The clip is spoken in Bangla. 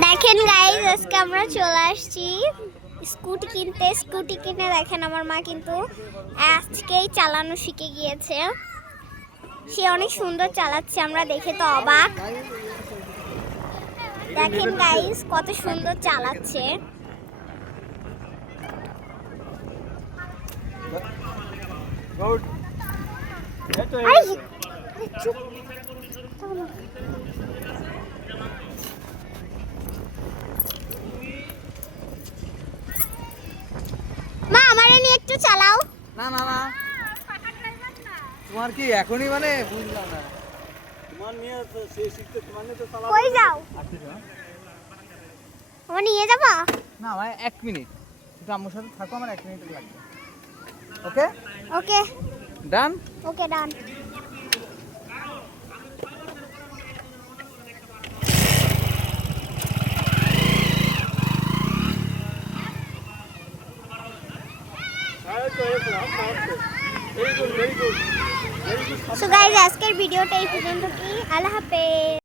দেখেন গাইস, আজকে আমরা চলে আসছি স্কুটি কিনতে। স্কুটি কিনে দেখেন আমার মা কিন্তু আজকেই চালানো শিখে গিয়েছে। সে অনেক সুন্দর চালাচ্ছে, আমরা দেখে তো অবাক। দেখেন গাইস কত সুন্দর চালাচ্ছে। মা আমারে নিয়ে একটু চালাও। না না না, তোমার কি এখনই মানে বুঝলাম না। তোমার নিয়ে তো সে শিখতে তোমার নিয়ে তো চালাবো। কই যাও? আমার নিয়ে যাবা? না ভাই 1 মিনিট, একটু আম্মুর সাথে থাকো, আমার 1 মিনিট লাগবে। ওকে ওকে ডান। ওকে ডান। সো গাইস, আজকের ভিডিওটা এই পর্যন্ত। কি আল্লাহ হাফেজ।